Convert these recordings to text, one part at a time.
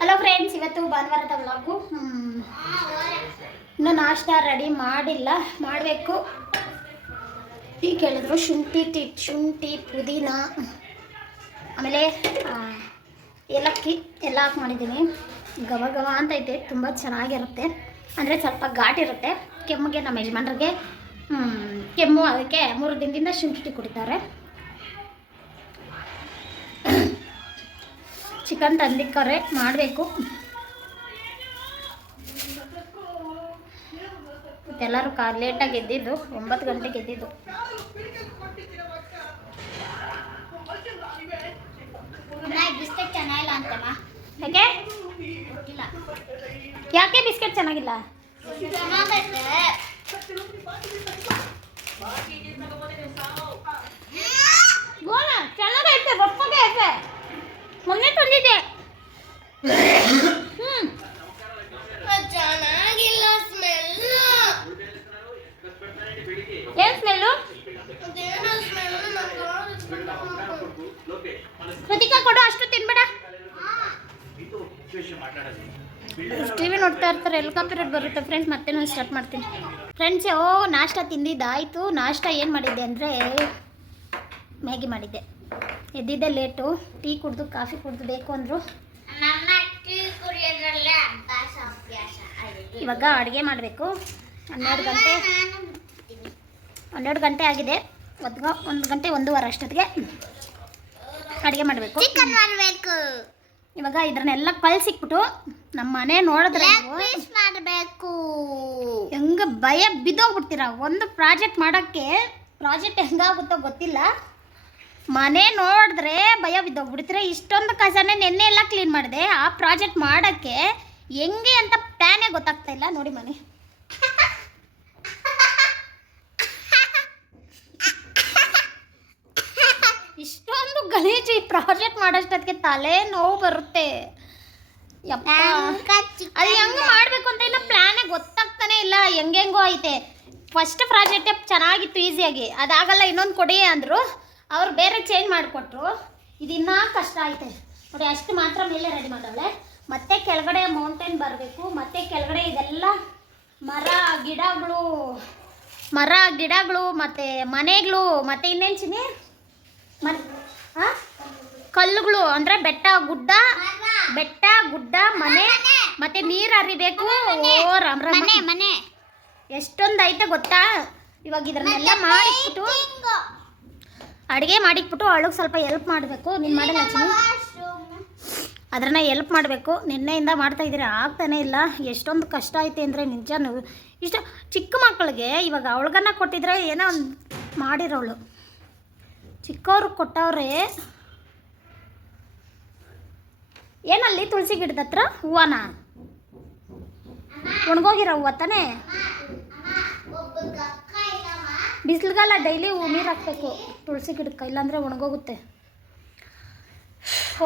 Hello friends, ಇವತ್ತು ಭಾನುವಾರದ vlog. ಇನ್ನೂ ನಾಷ್ಟ ರೆಡಿ ಮಾಡಿಲ್ಲ, ಮಾಡಬೇಕು. ಟೀ ಕೇಳಿದ್ರು, ಶುಂಠಿ ಪುದೀನ ಆಮೇಲೆ ಏಲಕ್ಕಿ ಎಲ್ಲ ಹಾಕಿ ಮಾಡಿದ್ದೀನಿ. ಗವ ಗವ ಅಂತೈತೆ, ತುಂಬ ಚೆನ್ನಾಗಿರುತ್ತೆ. ಅಂದರೆ ಸ್ವಲ್ಪ ಘಾಟ್ ಇರುತ್ತೆ. ಕೆಮ್ಮಿಗೆ ನಮ್ಮ ಯಜಮಾನ್ರಿಗೆ ಕೆಮ್ಮು, ಅದಕ್ಕೆ 3 ದಿನದಿಂದ ಶುಂಠಿ ಟೀ ಕುಡಿತಾರೆ. ಚಿಕನ್ ತಂದಿಕ್ಕರೆ ಮಾಡಬೇಕು. ಎಲ್ಲರೂ ಲೇಟಾಗಿ ಎದ್ದಿದ್ದು, 9 ಗಂಟೆಗೆ ಎದ್ದಿದ್ದು. ಬಿಸ್ಕೆಟ್ ಚೆನ್ನಾಗಿಲ್ಲ ಅಂತಮ್ಮ. ಯಾಕೆ ಬಿಸ್ಕೆಟ್ ಚೆನ್ನಾಗಿಲ್ಲ? ಚೆನ್ನಾಗೈತೆ, ರೊಪ್ಪಗೆ ಐತೆ. ಮೊನ್ನೆ ತಂದಿದ್ದೆ. ಚೆನ್ನಾಗಿಲ್ಲ ಸ್ಮೆಲ್. ಏನು ಸ್ಮೆಲ್ಲು? ಕೃತಿಕಾ ಕೊಡು, ಅಷ್ಟು ತಿನ್ಬೇಡ. ಟಿವಿ ನೋಡ್ತಾ ಇರ್ತಾರೆ, ಎಲ್ಲಿ ಕಾಪಿರೇಟ್ ಬರುತ್ತೆ ಫ್ರೆಂಡ್ಸ್. ಮತ್ತೆ ನಾನು ಸ್ಟಾರ್ಟ್ ಮಾಡ್ತೀನಿ ಫ್ರೆಂಡ್ಸ್. ನಾಷ್ಟ ತಿಂದಿದ್ದಾಯಿತು. ನಾಷ್ಟ ಏನು ಮಾಡಿದ್ದೆ ಅಂದರೆ ಮ್ಯಾಗಿ ಮಾಡಿದ್ದೆ. ಎದ್ದಿದ್ದೆ ಲೇಟು. ಟೀ ಕುಡಿದು ಕಾಫಿ ಕುಡಿದು ಬೇಕು ಅಂದರು. ಇವಾಗ ಅಡುಗೆ ಮಾಡಬೇಕು. 12 ಗಂಟೆ ಆಗಿದೆ. 1 ಗಂಟೆ 1:15 ಅಷ್ಟೊತ್ತಿಗೆ ಅಡುಗೆ ಮಾಡಬೇಕು. ಚಿಕನ್ ಮಾಡಬೇಕು. ಇವಾಗ ಇದನ್ನೆಲ್ಲ ಕಳ್ಸಿಕ್ಬಿಟ್ಟು ನಮ್ಮ ಮನೆ ನೋಡಿದ್ರೆ ಮಾಡಬೇಕು. ಹೆಂಗೆ ಭಯ ಬಿದ್ದೋಗ್ಬಿಡ್ತೀರ. ಒಂದು ಪ್ರಾಜೆಕ್ಟ್ ಮಾಡೋಕ್ಕೆ ಹೆಂಗಾಗುತ್ತೋ ಗೊತ್ತಿಲ್ಲ. ಮನೆ ನೋಡಿದ್ರೆ ಭಯ ಬಿದ್ದೋಗ್ಬಿಡ್ತೀರ. ಇಷ್ಟೊಂದು ಕಸನೇ ನೆನ್ನೆ ಎಲ್ಲ ಕ್ಲೀನ್ ಮಾಡಿದೆ. ಆ ಪ್ರಾಜೆಕ್ಟ್ ಮಾಡೋಕ್ಕೆ ಹೆಂಗೆ ಅಂತ ಪ್ಲ್ಯಾನೇ ಗೊತ್ತಾಗ್ತಾ ಇಲ್ಲ. ನೋಡಿ ಮನೆ ಇಷ್ಟೊಂದು ಗಲೀಜು. ಈ ಪ್ರಾಜೆಕ್ಟ್ ಮಾಡೋಷ್ಟೊತ್ತಿಗೆ ತಲೆ ನೋವು ಬರುತ್ತೆ. ಯಪ್ಪ, ಅದು ಹೆಂಗೆ ಮಾಡಬೇಕು ಅಂತ ಇಲ್ಲ ಪ್ಲ್ಯಾನೇ ಗೊತ್ತಾಗ್ತಾನೆ ಇಲ್ಲ. ಹೆಂಗೆಂಗೋ ಐತೆ. ಫಸ್ಟ್ ಪ್ರಾಜೆಕ್ಟೇ ಚೆನ್ನಾಗಿತ್ತು, ಈಸಿಯಾಗಿ. ಅದಾಗಲ್ಲ, ಇನ್ನೊಂದು ಕೊಡಿ ಅಂದರು. ಅವ್ರು ಬೇರೆ ಚೇಂಜ್ ಮಾಡಿಕೊಟ್ರು. ಇದು ಇನ್ನೂ ಕಷ್ಟ ಐತೆ ನೋಡಿ. ಅಷ್ಟು ಮಾತ್ರ ಮೇಲೆ ರೆಡಿ ಮಾಡವಳೆ. ಮತ್ತೆ ಕೆಳಗಡೆ ಮೌಂಟೇನ್ ಬರಬೇಕು. ಮತ್ತೆ ಕೆಳಗಡೆ ಇದೆಲ್ಲ ಮರ ಗಿಡಗಳು ಮತ್ತು ಮನೆಗಳು, ಮತ್ತು ಇನ್ನೇನು ಚಿನ್ನಿ ಕಲ್ಲುಗಳು, ಅಂದರೆ ಬೆಟ್ಟ ಗುಡ್ಡ ಮನೆ, ಮತ್ತು ನೀರು ಹರಿಬೇಕು. ಮನೆ ಎಷ್ಟೊಂದು ಐತೆ ಗೊತ್ತಾ. ಇವಾಗ ಇದನ್ನೆಲ್ಲ ಮಾಡಿಕ್ಬಿಟ್ಟು ಅಡುಗೆ ಮಾಡಿಕ್ಬಿಟ್ಟು ಅವಳಿಗೆ ಸ್ವಲ್ಪ ಎಲ್ಪ್ ಮಾಡಬೇಕು. ನೀನು ಮಾಡಲ್ಲ ಚಿನ್ನಿ? ಅದನ್ನು ಎಲ್ಪ್ ಮಾಡಬೇಕು. ನಿನ್ನೆಯಿಂದ ಮಾಡ್ತಾಯಿದ್ದೀರಿ, ಆಗ್ತಾನೇ ಇಲ್ಲ. ಎಷ್ಟೊಂದು ಕಷ್ಟ ಐತೆ ಅಂದರೆ ನಿಜನೂ. ಇಷ್ಟು ಚಿಕ್ಕ ಮಕ್ಕಳಿಗೆ ಇವಾಗ ಅವಳಿಗನ್ನ ಕೊಟ್ಟಿದ್ರೆ ಏನೋ ಒಂದು ಮಾಡಿರೋಳು. ಚಿಕ್ಕವ್ರಿಗೆ ಕೊಟ್ಟವ್ರೆ. ಏನಲ್ಲಿ ತುಳಸಿ ಗಿಡದ ಹತ್ರ ಹೂವನ ಒಣಗೋಗಿರೋ ಹೂವು ತಾನೇ. ಬಿಸಿಲುಗಾಲ ಡೈಲಿ ನೀರು ಹಾಕಬೇಕು ತುಳಸಿ ಗಿಡಕ್ಕೆ, ಇಲ್ಲಾಂದರೆ ಒಣಗೋಗುತ್ತೆ.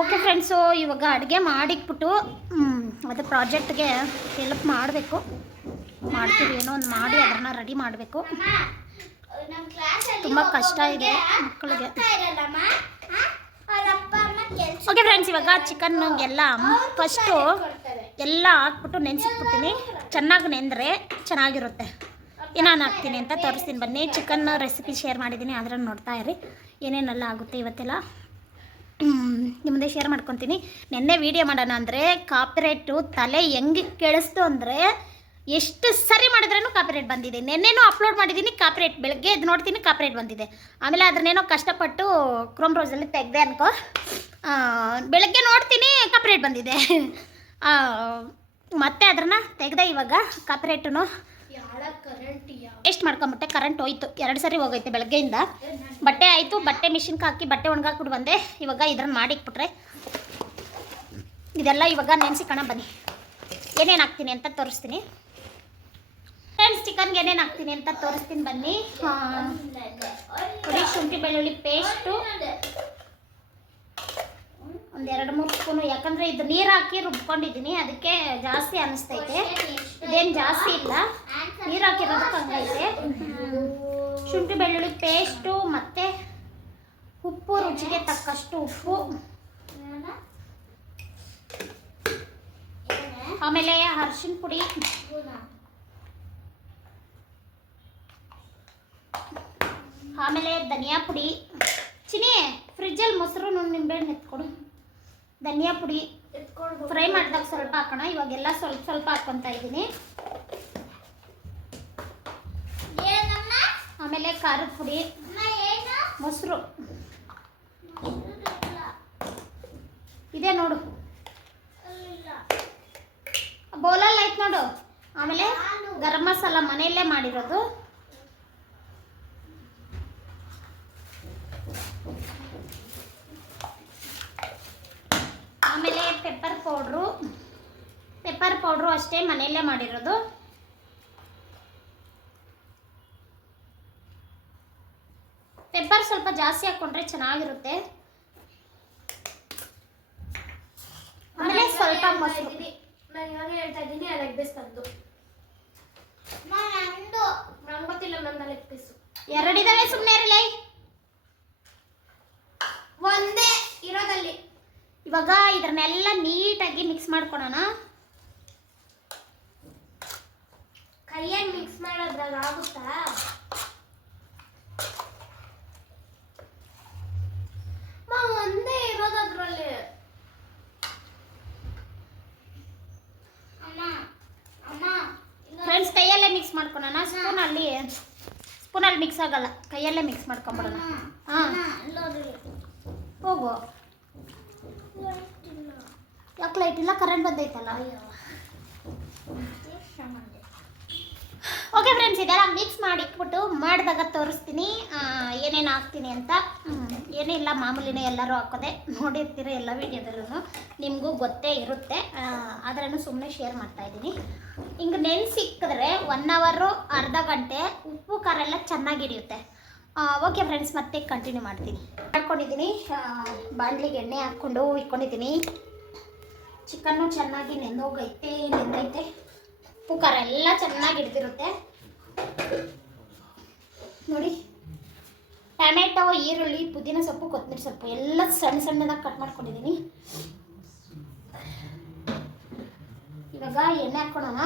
ಓಕೆ ಫ್ರೆಂಡ್ಸು, ಇವಾಗ ಅಡುಗೆ ಮಾಡಿಕ್ಬಿಟ್ಟು ಅದು ಪ್ರಾಜೆಕ್ಟ್ಗೆ ಹೆಲ್ಪ್ ಮಾಡಬೇಕು. ಮಾಡ್ತೀವಿ, ಏನೋ ಒಂದು ಮಾಡಿ ಅದನ್ನು ರೆಡಿ ಮಾಡಬೇಕು. ತುಂಬ ಕಷ್ಟ ಇದೆ ಮಕ್ಕಳಿಗೆ. ಓಕೆ ಫ್ರೆಂಡ್ಸ್, ಇವಾಗ ಚಿಕನ್ ಫಸ್ಟು ಎಲ್ಲ ಹಾಕ್ಬಿಟ್ಟು ನೆನೆಸಿಕ್ಬಿಡ್ತೀನಿ. ಚೆನ್ನಾಗಿ ನೆಂದರೆ ಚೆನ್ನಾಗಿರುತ್ತೆ. ಏನೇನು ಹಾಕ್ತೀನಿ ಅಂತ ತೋರಿಸ್ತೀನಿ ಬನ್ನಿ. ಚಿಕನ್ ರೆಸಿಪಿ ಶೇರ್ ಮಾಡಿದ್ದೀನಿ, ಅದನ್ನು ನೋಡ್ತಾ ಇರಿ. ಏನೇನೆಲ್ಲ ಆಗುತ್ತೆ ಇವತ್ತೆಲ್ಲ ನಿಮ್ಮದೇ ಶೇರ್ ಮಾಡ್ಕೊತೀನಿ. ನೆನ್ನೆ ವೀಡಿಯೋ ಮಾಡೋಣ ಅಂದರೆ ಕಾಪಿರೇಟು ತಲೆ ಹೆಂಗೆ ಕೇಳಿಸ್ತು ಅಂದರೆ ಎಷ್ಟು ಸರಿ ಮಾಡಿದ್ರೂ ಕಾಪಿರೇಟ್ ಬಂದಿದೆ. ನೆನ್ನೆನೂ ಅಪ್ಲೋಡ್ ಮಾಡಿದ್ದೀನಿ ಕಾಪಿರೇಟ್. ಬೆಳಗ್ಗೆ ಎದ್ದು ನೋಡ್ತೀನಿ ಕಾಪಿರೇಟ್ ಬಂದಿದೆ. ಆಮೇಲೆ ಅದನ್ನೇನೋ ಕಷ್ಟಪಟ್ಟು ಕ್ರೋಮ್ ಬ್ರೌಸಲ್ಲಿ ತೆಗೆದೆ ಅನ್ಕೋ. ಬೆಳಗ್ಗೆ ನೋಡ್ತೀನಿ ಕಾಪಿರೇಟ್ ಬಂದಿದೆ. ಮತ್ತೆ ಅದನ್ನು ತೆಗೆದೆ. ಇವಾಗ ಕಾಪಿರೇಟು ಎಷ್ಟು ಮಾಡ್ಕೊಂಬಿಟ್ಟೆ. ಕರೆಂಟ್ ಹೋಯ್ತು, 2 ಸರಿ ಹೋಗೈತೆ ಬೆಳಗ್ಗೆಯಿಂದ. ಬಟ್ಟೆ ಆಯಿತು, ಬಟ್ಟೆ ಮಿಷಿನ್ಗೆ ಹಾಕಿ ಬಟ್ಟೆ ಒಣಗಾಕ್ಬಿಟ್ಟು ಬಂದೆ. ಇವಾಗ ಇದನ್ನು ಮಾಡಿಕ್ಬಿಟ್ರೆ ಇದೆಲ್ಲ ಇವಾಗ ನೆನೆಸಿಕೋಣ ಬನ್ನಿ. ಏನೇನು ಹಾಕ್ತೀನಿ ಅಂತ ತೋರಿಸ್ತೀನಿ ಫ್ರೆಂಡ್ಸ್. ಚಿಕನ್ಗೆ ಏನೇನು ಹಾಕ್ತೀನಿ ಅಂತ ತೋರಿಸ್ತೀನಿ ಬನ್ನಿ. ಶುಂಠಿ ಬೆಳ್ಳುಳ್ಳಿ ಪೇಸ್ಟು ಒಂದು 2-3 ಸ್ಪೂನು. ಯಾಕಂದರೆ ಇದು ನೀರು ಹಾಕಿ ರುಬ್ಕೊಂಡಿದ್ದೀನಿ, ಅದಕ್ಕೆ ಜಾಸ್ತಿ ಅನ್ನಿಸ್ತೈತೆ. ಇದೇನು ಜಾಸ್ತಿ ಇಲ್ಲ, ನೀರು ಹಾಕಿರೋದಕ್ಕೆ ಹಂಗೈತೆ. ಶುಂಠಿ ಬೆಳ್ಳುಳ್ಳಿ ಪೇಸ್ಟು ಮತ್ತು ಉಪ್ಪು, ರುಚಿಗೆ ತಕ್ಕಷ್ಟು ಉಪ್ಪು, ಆಮೇಲೆ ಅರಿಶಿನ ಪುಡಿ, ಆಮೇಲೆ ಧನಿಯಾ ಪುಡಿ. ಚಿನಿ ಫ್ರಿಜ್ಜಲ್ಲಿ ಮೊಸರು ನಿಂಬೆಹಣ್ಣು ಎತ್ಕೊಡು. ಧನಿಯಾ ಪುಡಿ ಫ್ರೈ ಮಾಡಿದಾಗ ಸ್ವಲ್ಪ ಹಾಕೋಣ. ಇವಾಗೆಲ್ಲ ಸ್ವಲ್ಪ ಸ್ವಲ್ಪ ಹಾಕ್ಕೊತಾ ಇದ್ದೀನಿ. ಆಮೇಲೆ ಖಾರದ ಪುಡಿ, ಮೊಸರು ಇದೆ ನೋಡು, ಬೌಲಲ್ಲಿ ಐತೆ ನೋಡು. ಆಮೇಲೆ ಗರಂ ಮಸಾಲ ಮನೆಯಲ್ಲೇ ಮಾಡಿರೋದು, ಆಮೇಲೆ ಪೆಪ್ಪರ್ ಪೌಡ್ರು ಅಷ್ಟೇ ಮನೆಯಲ್ಲೇ ಮಾಡಿರೋದು. ಪೆಪ್ಪರ್ ಸ್ವಲ್ಪ ಜಾಸ್ತಿ ಹಾಕ್ಕೊಂಡ್ರೆ ಚೆನ್ನಾಗಿರುತ್ತೆ. ಆಮೇಲೆ ಸ್ವಲ್ಪ ಮೊಸರು. ನಾನು ಇವಾಗ ಹೇಳ್ತಾ ಇದ್ದೀನಿ ಲೆಗ್ ಪೀಸ್ ತಂದು. ನಂಗೆ ಗೊತ್ತಿಲ್ಲ ನನ್ನ ಲೆಗ್ ಪೀಸು. ಎರಡಿದಾವೆ, ಸುಮ್ಮನೆ ಇರಲಿ. ಒಂದೇ ಇರೋದಲ್ಲಿ. ಇವಾಗ ಇದನ್ನೆಲ್ಲ ನೀಟಾಗಿ ಮಿಕ್ಸ್ ಮಾಡ್ಕೊಳೋಣ. ಕೈಯಾಗಿ ಮಿಕ್ಸ್ ಮಾಡೋದ್ರಾಗ ಆಗುತ್ತಾ? ಒಂದೇ ಇರೋದ್ರಲ್ಲಿ. ಫ್ರೆಂಡ್ಸ್ ಕೈಯಲ್ಲೇ ಮಿಕ್ಸ್ ಮಾಡ್ಕೊಳೋಣ. ಸ್ಪೂನಲ್ಲಿ ಮಿಕ್ಸ್ ಆಗಲ್ಲ, ಕೈಯಲ್ಲೇ ಮಿಕ್ಸ್ ಮಾಡ್ಕೊಂಬಿಡೋಣ. ಹಾಂ ಹೋಗು. ಯಾಕೆ ಲೈಟ್ ಇಲ್ಲ? ಕರೆಂಟ್ ಬಂದೈತಲ್ಲ. ಓಕೆ ಫ್ರೆಂಡ್ಸ್, ಇದೆಲ್ಲ ಮಿಕ್ಸ್ ಮಾಡಿ ಇಟ್ಬಿಟ್ಟು ಮಾಡಿದಾಗ ತೋರಿಸ್ತೀನಿ ಏನೇನು ಹಾಕ್ತೀನಿ ಅಂತ. ಏನಿಲ್ಲ, ಮಾಮೂಲಿನೇ ಎಲ್ಲರೂ ಹಾಕೋದೆ, ನೋಡಿರ್ತೀರ ಎಲ್ಲ ವೀಡಿಯೋದಲ್ಲೂ, ನಿಮಗೂ ಗೊತ್ತೇ ಇರುತ್ತೆ. ಆದ್ರೂ ಸುಮ್ಮನೆ ಶೇರ್ ಮಾಡ್ತಾಯಿದ್ದೀನಿ. ಹಿಂಗೆ ನೆನೆಸಿಕ್ಕಿದ್ರೆ 1 ಅವರು ಅರ್ಧ ಗಂಟೆ ಉಪ್ಪು ಖಾರ ಎಲ್ಲ ಚೆನ್ನಾಗಿ ಹಿಡಿಯುತ್ತೆ. ಓಕೆ ಫ್ರೆಂಡ್ಸ್, ಮತ್ತೆ ಕಂಟಿನ್ಯೂ ಮಾಡ್ತೀನಿ. ಮಾಡ್ಕೊಂಡಿದ್ದೀನಿ, ಬಾಣಲಿಗೆ ಎಣ್ಣೆ ಹಾಕ್ಕೊಂಡು ಇಟ್ಕೊಂಡಿದ್ದೀನಿ. ಚಿಕನ್ನು ಚೆನ್ನಾಗಿ ನೆಂದೈತೆ. ಉಪ್ಪು ಖಾರ ಎಲ್ಲ ಚೆನ್ನಾಗಿ ಹಿಡ್ದಿರುತ್ತೆ ನೋಡಿ. ಟೊಮೆಟೊ, ಈರುಳ್ಳಿ, ಪುದೀನ ಸೊಪ್ಪು, ಕೊತ್ತಂಬರಿ ಸೊಪ್ಪು ಎಲ್ಲ ಸಣ್ಣದಾಗಿ ಕಟ್ ಮಾಡ್ಕೊಂಡಿದ್ದೀನಿ. ಇವಾಗ ಎಣ್ಣೆ ಹಾಕ್ಕೊಳ್ಳೋಣ.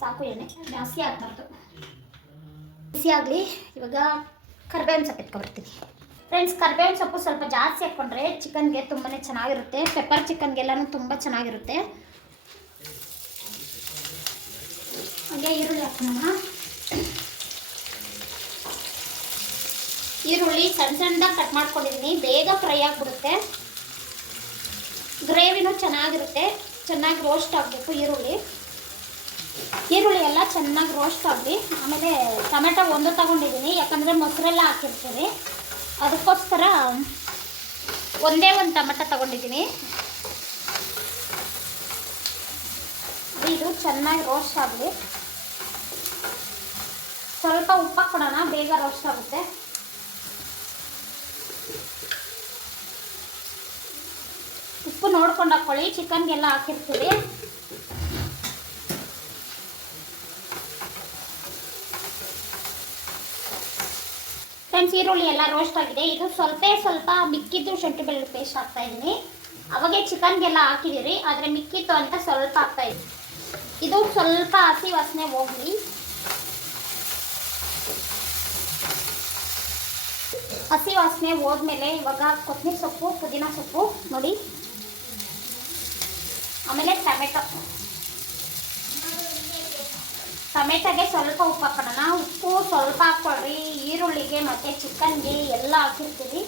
ಸಾಕು, ಎಣ್ಣೆ ಜಾಸ್ತಿ ಹಾಕ್ಬಾರ್ದು, ಬಿಸಿ ಆಗಲಿ. ಇವಾಗ ಕರ್ಬೇವಿನ ಸೊಪ್ಪು ಎತ್ಕೊಬರ್ತೀನಿ. ಫ್ರೆಂಡ್ಸ್, ಕರ್ಬೇವಿನ ಸೊಪ್ಪು ಸ್ವಲ್ಪ ಜಾಸ್ತಿ ಹಾಕ್ಕೊಂಡ್ರೆ ಚಿಕನ್ಗೆ ತುಂಬಾ ಚೆನ್ನಾಗಿರುತ್ತೆ. ಪೆಪ್ಪರ್ ಚಿಕನ್ಗೆಲ್ಲನೂ ತುಂಬ ಚೆನ್ನಾಗಿರುತ್ತೆ. ಹಾಗೆ ಈರುಳ್ಳಿ ಹಾಕೋಣ. ಈರುಳ್ಳಿ ಸಣ್ಣದಾಗಿ ಕಟ್ ಮಾಡ್ಕೊಂಡಿದ್ದೀನಿ, ಬೇಗ ಫ್ರೈ ಆಗಿಬಿಡುತ್ತೆ. ಗ್ರೇವಿನೂ ಚೆನ್ನಾಗಿರುತ್ತೆ. ಚೆನ್ನಾಗಿ ರೋಸ್ಟ್ ಆಗಬೇಕು ಈರುಳ್ಳಿ ಎಲ್ಲ ಚೆನ್ನಾಗಿ ರೋಸ್ಟ್ ಆಗಲಿ. ಆಮೇಲೆ ಟೊಮೆಟೊ ಒಂದು ತಗೊಂಡಿದ್ದೀನಿ, ಯಾಕಂದರೆ ಮೊಸರೆಲ್ಲ ಹಾಕಿರ್ತೀನಿ, ಅದಕ್ಕೋಸ್ಕರ ಒಂದೇ ಒಂದು ಟೊಮೆಟೊ ತಗೊಂಡಿದ್ದೀನಿ. ಇದು ಚೆನ್ನಾಗಿ ರೋಸ್ಟ್ ಆಗಲಿ. ಸ್ವಲ್ಪ ಉಪ್ಪು ಹಾಕ್ಕೊಡೋಣ, ಬೇಗ ರೋಸ್ಟ್ ಆಗುತ್ತೆ. ಉಪ್ಪು ನೋಡ್ಕೊಂಡು ಹಾಕ್ಕೊಳ್ಳಿ, ಚಿಕನ್ಗೆಲ್ಲ ಹಾಕಿರ್ತೀವಿ. ಫ್ರೆಂಡ್ಸ್, ಈರುಳ್ಳಿ ಎಲ್ಲ ರೋಸ್ಟ್ ಆಗಿದೆ. ಇದು ಸ್ವಲ್ಪ ಮಿಕ್ಕಿದ್ದು ಶುಂಠಿ ಬೆಳ್ಳುಳ್ಳಿ ಪೇಸ್ಟ್ ಹಾಕ್ತಾ ಇದ್ದೀನಿ. ಅವಾಗೆ ಚಿಕನ್ಗೆಲ್ಲ ಹಾಕಿದ್ದೀರಿ, ಆದರೆ ಮಿಕ್ಕಿತ್ತು ಅಂತ ಸ್ವಲ್ಪ ಹಾಕ್ತಾ ಇದ್ದೀನಿ. ಇದು ಸ್ವಲ್ಪ ಹಸಿ ವಾಸನೆ ಹೋಗಲಿ. ಹಸಿ ವಾಸನೆ ಹೋದ್ಮೇಲೆ ಇವಾಗ ಕೊತ್ತಂಬರಿ ಸೊಪ್ಪು, ಪುದೀನ ಸೊಪ್ಪು ನೋಡಿ, ಆಮೇಲೆ ಟೊಮೆಟೊಗೆ ಸ್ವಲ್ಪ ಉಪ್ಪು ಹಾಕೋಣ. ಉಪ್ಪು ಸ್ವಲ್ಪ ಹಾಕ್ಕೊಳ್ರಿ, ಈರುಳ್ಳಿಗೆ ಮತ್ತು ಚಿಕನ್ಗೆ ಎಲ್ಲ ಹಾಕಿರ್ತೀವಿ.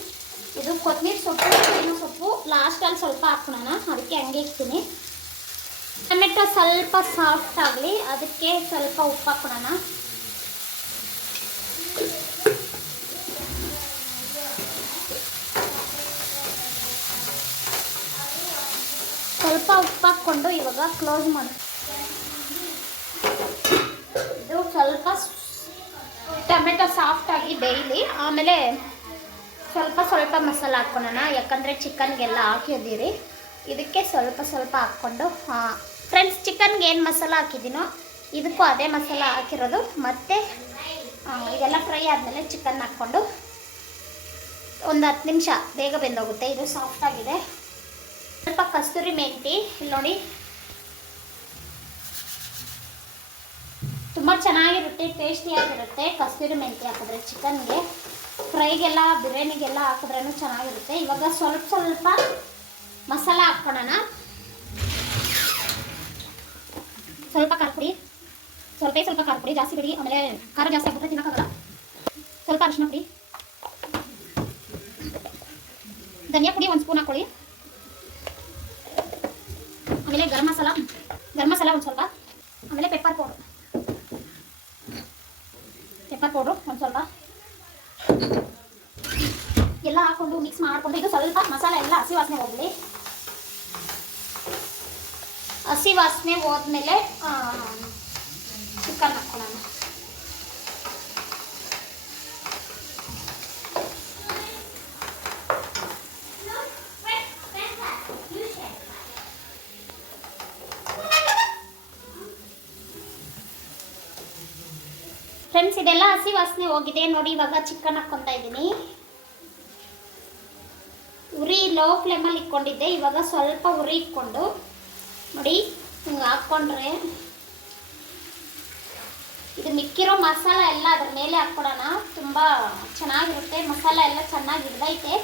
ಇದು ಕೊತ್ತಂಬರಿ ಸೊಪ್ಪು, ಪುದೀನ ಸೊಪ್ಪು ಲಾಸ್ಟಲ್ಲಿ ಸ್ವಲ್ಪ ಹಾಕೋಣ, ಅದಕ್ಕೆ ಹಂಗೆ ಇಡ್ತೀನಿ. ಟೊಮೆಟೊ ಸ್ವಲ್ಪ ಸಾಫ್ಟ್ ಆಗಲಿ, ಅದಕ್ಕೆ ಸ್ವಲ್ಪ ಉಪ್ಪು ಹಾಕೋಣ. ಸ್ವಲ್ಪ ಉಪ್ಪು ಹಾಕ್ಕೊಂಡು ಇವಾಗ ಕ್ಲೋಸ್ ಮಾಡಿ. ಇದು ಸ್ವಲ್ಪ ಟೊಮೆಟೊ ಸಾಫ್ಟಾಗಿ ಬೇಯಲಿ, ಆಮೇಲೆ ಸ್ವಲ್ಪ ಮಸಾಲ ಹಾಕ್ಕೊಳ್ಳೋಣ. ಯಾಕಂದರೆ ಚಿಕನ್ಗೆಲ್ಲ ಹಾಕಿದ್ದೀರಿ, ಇದಕ್ಕೆ ಸ್ವಲ್ಪ ಹಾಕ್ಕೊಂಡು. ಫ್ರೆಂಡ್ಸ್, ಚಿಕನ್ಗೆ ಏನು ಮಸಾಲ ಹಾಕಿದ್ದೀನೋ ಇದಕ್ಕೂ ಅದೇ ಮಸಾಲ ಹಾಕಿರೋದು. ಮತ್ತು ಇದೆಲ್ಲ ಫ್ರೈ ಆದಮೇಲೆ ಚಿಕನ್ ಹಾಕ್ಕೊಂಡು ಒಂದು 10 ನಿಮಿಷ ಬೇಗ ಬೆಂದೋಗುತ್ತೆ. ಇದು ಸಾಫ್ಟ್ ಆಗಿದೆ. ಸ್ವಲ್ಪ ಕಸ್ತೂರಿ ಮೆಂತಿ ಇಲ್ಲಿ ನೋಡಿ, ತುಂಬ ಚೆನ್ನಾಗಿರುತ್ತೆ, ಟೇಸ್ಟಿಯಾಗಿರುತ್ತೆ. ಕಸ್ತೂರಿ ಮೆಂತಿ ಹಾಕಿದ್ರೆ ಚಿಕನ್ಗೆ, ಫ್ರೈಗೆಲ್ಲ ಬಿರಿಯಾನಿಗೆಲ್ಲ ಹಾಕಿದ್ರೂ ಚೆನ್ನಾಗಿರುತ್ತೆ. ಇವಾಗ ಸ್ವಲ್ಪ ಮಸಾಲ ಹಾಕ್ಕೊಳ್ಳೋಣ. ಸ್ವಲ್ಪ ಖಾರ ಪುಡಿ, ಸ್ವಲ್ಪ ಖಾರ ಪುಡಿ, ಜಾಸ್ತಿ ಬಿಡಿ, ಆಮೇಲೆ ಖಾರ ಜಾಸ್ತಿ ಆಗ್ಬಿಟ್ರೆ ತಿನ್ನೋಕ್ಕಾಗಲ್ಲ. ಸ್ವಲ್ಪ ಅರಿಶಿನ ಪುಡಿ, ಧನಿಯಾ ಪುಡಿ 1 ಸ್ಪೂನ್ ಹಾಕೊಳ್ಳಿ. ಆಮೇಲೆ ಗರಂ ಮಸಾಲ ಒಂದು ಸ್ವಲ್ಪ, ಆಮೇಲೆ ಪೆಪ್ಪರ್ ಪೌಡ್ರು ಒಂದು ಸ್ವಲ್ಪ ಎಲ್ಲ ಹಾಕೊಂಡು ಮಿಕ್ಸ್ ಮಾಡಿಕೊಂಡು ಇದು ಸ್ವಲ್ಪ ಮಸಾಲೆ ಎಲ್ಲ ಹಸಿ ವಾಸನೆ ಹೋಗಲಿ. ಹಸಿ ವಾಸನೆ ಹೋದ್ಮೇಲೆ ಚಿಕನ್ ಹಾಕ್ಕೊಳ್ಳೋಣ. ಫ್ರೆಂಡ್ಸ್, ಇದೆಲ್ಲ ಹಸಿ ವಾಸನೆ ಹೋಗಿದೆ ನೋಡಿ. ಇವಾಗ ಚಿಕನ್ ಹಾಕ್ಕೊತಾ ಇದ್ದೀನಿ. ಉರಿ ಲೋ ಫ್ಲೇಮಲ್ಲಿ ಇಟ್ಕೊಂಡಿದ್ದೆ. ಇವಾಗ ಸ್ವಲ್ಪ ಉರಿ ಇಟ್ಕೊಂಡು ನೋಡಿ ಹಿಂಗೆ ಹಾಕ್ಕೊಂಡ್ರೆ ಇದು ಮಿಕ್ಕಿರೋ ಮಸಾಲ ಎಲ್ಲ ಅದ್ರ ಮೇಲೆ ಹಾಕ್ಕೊಡೋಣ. ತುಂಬ ಚೆನ್ನಾಗಿರುತ್ತೆ. ಮಸಾಲ ಎಲ್ಲ ಚೆನ್ನಾಗಿ ಹಿಡ್ದೈತೆ.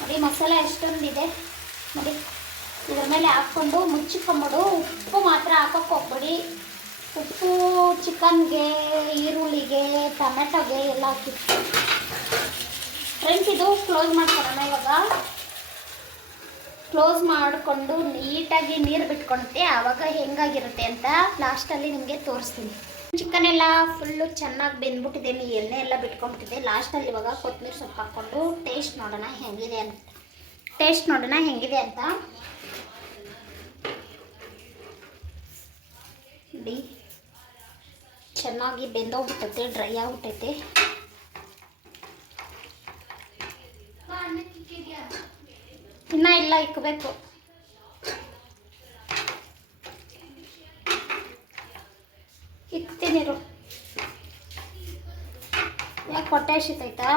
ನೋಡಿ ಮಸಾಲ ಎಷ್ಟೊಂದಿದೆ ನೋಡಿ. ಇದ್ರ ಮೇಲೆ ಹಾಕ್ಕೊಂಡು ಮುಚ್ಚಿಕೊಂಬಿಡು. ಉಪ್ಪು ಮಾತ್ರ ಹಾಕೋಕ್ಕೆ ಹೋಗ್ಬೇಡಿ. ಉಪ್ಪು ಚಿಕನ್ಗೆ, ಈರುಳ್ಳಿಗೆ, ಟೊಮೆಟೊಗೆ ಎಲ್ಲ ಹಾಕಿತ್ತು. ಫ್ರೆಂಡ್ಸ್, ಇದು ಕ್ಲೋಸ್ ಮಾಡ್ಕೊಳ್ಳೋಣ. ಇವಾಗ ಕ್ಲೋಸ್ ಮಾಡಿಕೊಂಡು ನೀಟಾಗಿ ನೀರು ಬಿಟ್ಕೊಳುತ್ತೆ. ಆವಾಗ ಹೆಂಗಾಗಿರುತ್ತೆ ಅಂತ ಲಾಸ್ಟಲ್ಲಿ ನಿಮಗೆ ತೋರಿಸ್ತೀನಿ. ಚಿಕನ್ ಎಲ್ಲ ಫುಲ್ಲು ಚೆನ್ನಾಗಿ ಬೆಂದ್ಬಿಟ್ಟಿದೆ, ಎಣ್ಣೆ ಎಲ್ಲ ಬಿಟ್ಕೊಂಡ್ಬಿಟ್ಟಿದೆ. ಲಾಸ್ಟಲ್ಲಿ ಇವಾಗ ಕೊತ್ತಂಬರಿ ಸೊಪ್ಪು ಹಾಕ್ಕೊಂಡು ಟೇಸ್ಟ್ ನೋಡೋಣ ಹೆಂಗಿದೆ ಅಂತ. ನೋಡಿ ಚೆನ್ನಾಗಿ ಬೆಂದೋಗ್ಬಿಟ್ಟೈತೆ, ಡ್ರೈ ಆಗ್ಬಿಟ್ಟೈತೆ. ಇನ್ನೂ ಇಲ್ಲ, ಇಕ್ಕಬೇಕು. ಇಕ್ತೀನಿರು. ಯಾಕೆ ಹೊಟ್ಟೆ ಹಸಿತೈತಾ?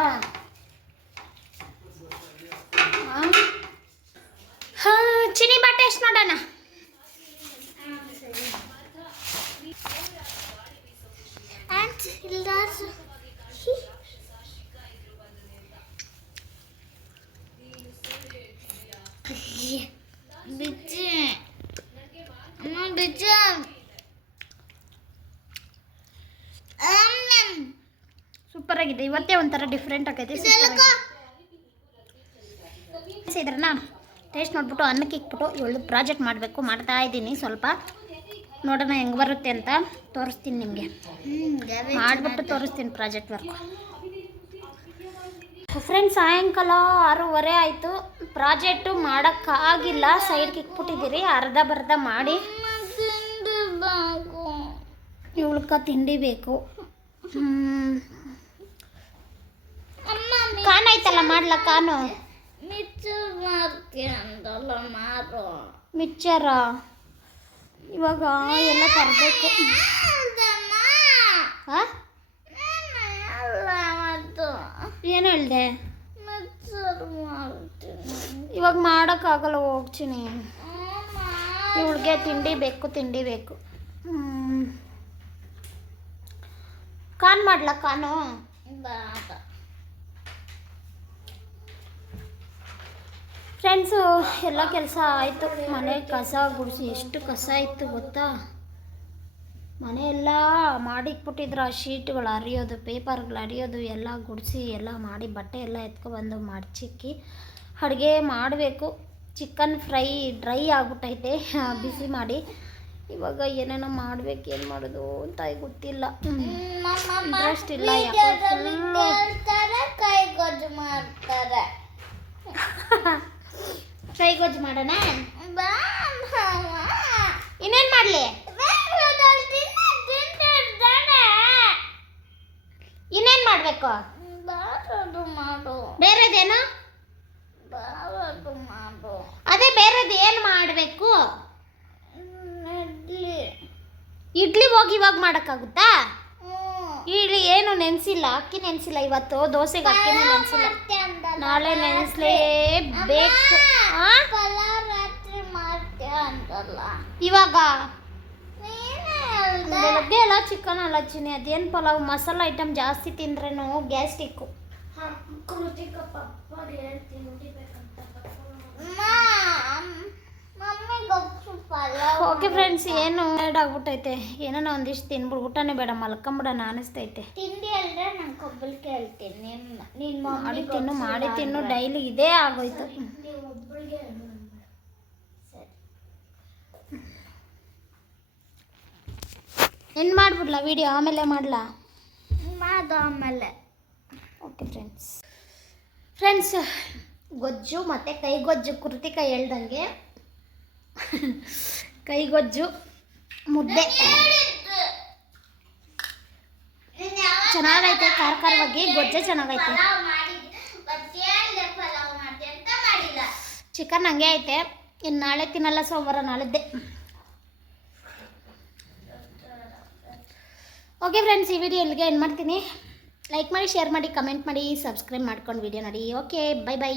ಚಿನಿ ಬಾ ಟೇಸ್ಟ್ ನೋಡೋಣ. ಸೂಪರ್ ಆಗಿದೆ. ಇವತ್ತೇ ಒಂಥರ ಡಿಫ್ರೆಂಟ್ ಆಗೈತೆ. ಇದ್ರನ್ನ ಟೇಸ್ಟ್ ನೋಡ್ಬಿಟ್ಟು ಅನ್ನಕ್ಕೆ ಇಕ್ಬಿಟ್ಟು ಇವಳು ಪ್ರಾಜೆಕ್ಟ್ ಮಾಡಬೇಕು. ಮಾಡ್ತಾ ಇದ್ದೀನಿ. ಸ್ವಲ್ಪ ನೋಡೋಣ ಹೆಂಗೆ ಬರುತ್ತೆ ಅಂತ ತೋರಿಸ್ತೀನಿ ನಿಮಗೆ. ಮಾಡಿಬಿಟ್ಟು ತೋರಿಸ್ತೀನಿ ಪ್ರಾಜೆಕ್ಟ್ ವರ್ಕ್. ಫ್ರೆಂಡ್ಸ್, ಸಾಯಂಕಾಲ 6:30 ಆಯಿತು. ಪ್ರಾಜೆಕ್ಟು ಮಾಡೋಕ್ಕಾಗಿಲ್ಲ, ಸೈಡ್ಗೆ ಇಕ್ಬಿಟ್ಟಿದ್ದೀರಿ. ಅರ್ಧ ಬರ್ಧ ಮಾಡಿ ಇವಳ್ಕ ತಿಂಡಿ ಬೇಕು. ಕಾನ್ ಆಯ್ತಲ್ಲ ಮಾಡ್ಲ. ಕಾನು ಮಿಕ್ಚರ ಇವಾಗ ಎಲ್ಲ ತರಬೇಕು. ಏನು ಹೇಳ್ದೆ? ಇವಾಗ ಮಾಡೋಕ್ಕಾಗಲ್ಲ, ಹೋಗ್ತೀನಿ. ಇವಳಿಗೆ ತಿಂಡಿ ಬೇಕು. ಕಾನ್ ಮಾಡ್ಲ? ಕಾನು ಫ್ರೆಂಡ್ಸು ಎಲ್ಲ ಕೆಲಸ ಆಯಿತು. ಮನೆ ಕಸ ಗುಡಿಸಿ ಎಷ್ಟು ಕಸ ಇತ್ತು ಗೊತ್ತಾ? ಮನೆಯೆಲ್ಲ ಮಾಡಿಕ್ಬಿಟ್ಟಿದ್ರು. ಆ ಶೀಟ್ಗಳು ಹರಿಯೋದು, ಪೇಪರ್ಗಳು ಹರಿಯೋದು ಎಲ್ಲ ಗುಡಿಸಿ ಎಲ್ಲ ಮಾಡಿ, ಬಟ್ಟೆ ಎಲ್ಲ ಎತ್ಕೊಬಂದು ಮಡ್ಚಿಕ್ಕಿ ಅಡುಗೆ ಮಾಡಬೇಕು. ಚಿಕನ್ ಫ್ರೈ ಡ್ರೈ ಆಗ್ಬಿಟ್ಟೈತೆ ಬಿಸಿ ಮಾಡಿ. ಇವಾಗ ಏನೇನೋ ಮಾಡ್ಬೇಕು. ಏನು ಮಾಡೋದು ಅಂತ ಗೊತ್ತಿಲ್ಲ. ಇಂಟ್ರೆಸ್ಟ್ ಇಲ್ಲ. ಫ್ರೈ ಗೊಜ್ಜು ಮಾಡೋಣ. ಇನ್ನೇನು ಮಾಡಲಿ? ಇನ್ನೇನು ಮಾಡಬೇಕು? ಬೇರೆದೇನು? ಅದೇ ಬೇರೆದು ಏನು ಮಾಡಬೇಕು? ಇಡ್ಲಿ ಹೋಗಿ ಇವಾಗ ಮಾಡೋಕ್ಕಾಗುತ್ತಾ? ಇಡ್ಲಿ ಏನು ನೆನೆಸಿಲ್ಲ, ಅಕ್ಕಿ ನೆನೆಸಿಲ್ಲ ಇವತ್ತು, ದೋಸೆಗೆ ಅಕ್ಕಿನೂ ನೆನೆಸಿಲ್ಲ, ನಾಳೆ ನೆನೆಸ್ಲೇಬೇಕು. ಇವಾಗ ಬೆಳಗ್ಗೆ ಎಲ್ಲ ಚಿಕನ್ ಅಲ್ಲ ಚಿನಿ, ಅದೇನು ಪಲಾವ್ ಮಸಾಲ ಐಟಮ್ ಜಾಸ್ತಿ ತಿಂದ್ರೇನು ಗ್ಯಾಸ್ಟಿಕ್ಕು. ಕೃತಿಕ ಪಪ್ಪಗೆ ಹೇಳ್ತೀನಿ ಉಡಿಬೇಕಂತ. ಓಕೆ ಫ್ರೆಂಡ್ಸ್, ಏನು ಟೈರ್ಡ್ ಆಗ್ಬಿಟ್ಟೈತೆ, ಏನೋ ಒಂದಿಷ್ಟು ತಿನ್ಬಿಡು, ಊಟನೇ ಬೇಡ ಮಲ್ಕೊಂಬಿಡೋಣ ಅನಿಸ್ತೈತೆ. ತಿಂಡಿ ಅಲ್ಲದೆ ನಾನು ಕೊಬ್ಬಳಿಕೆ ಹೇಳ್ತೀನಿ, ನೀನು ಮಾಡಿ ತಿನ್ನು ಡೈಲಿ ಇದೇ ಆಗೋಯ್ತು. ನೀವು ಒಬ್ಬಳಿಗೆ ಏನು ಮಾಡ್ಬಿಡ್ಲಾ ವಿಡಿಯೋ, ಆಮೇಲೆ ಮಾಡಲಾ? ಆಮೇಲೆ. ಓಕೆ ಫ್ರೆಂಡ್ಸ್, ಗೊಜ್ಜು ಮತ್ತು ಕೈಗೊಜ್ಜು ಕೃತಿಕ ಹೇಳ್ದಂಗೆ ಕೈಗೊಜ್ಜು ಮುದ್ದೆ ಚೆನ್ನಾಗೈತೆ, ಖಾರವಾಗಿ ಗೊಜ್ಜೆ ಚೆನ್ನಾಗೈತೆ. ಚಿಕನ್ ಹಂಗೆ ಐತೆ, ಇನ್ನು ನಾಳೆ ತಿನ್ನಲ್ಲ, ಸೋಮವಾರ ನಾಳಿದ್ದೆ. ಓಕೆ ಫ್ರೆಂಡ್ಸ್, ಈ ವಿಡಿಯೋ ಇಲ್ಲಿಗೆ ಏನು ಮಾಡ್ತೀನಿ, ಲೈಕ್ ಮಾಡಿ, ಶೇರ್ ಮಾಡಿ, ಕಮೆಂಟ್ ಮಾಡಿ, ಸಬ್ಸ್ಕ್ರೈಬ್ ಮಾಡ್ಕೊಂಡು ವಿಡಿಯೋ ನೋಡಿ. Okay, by.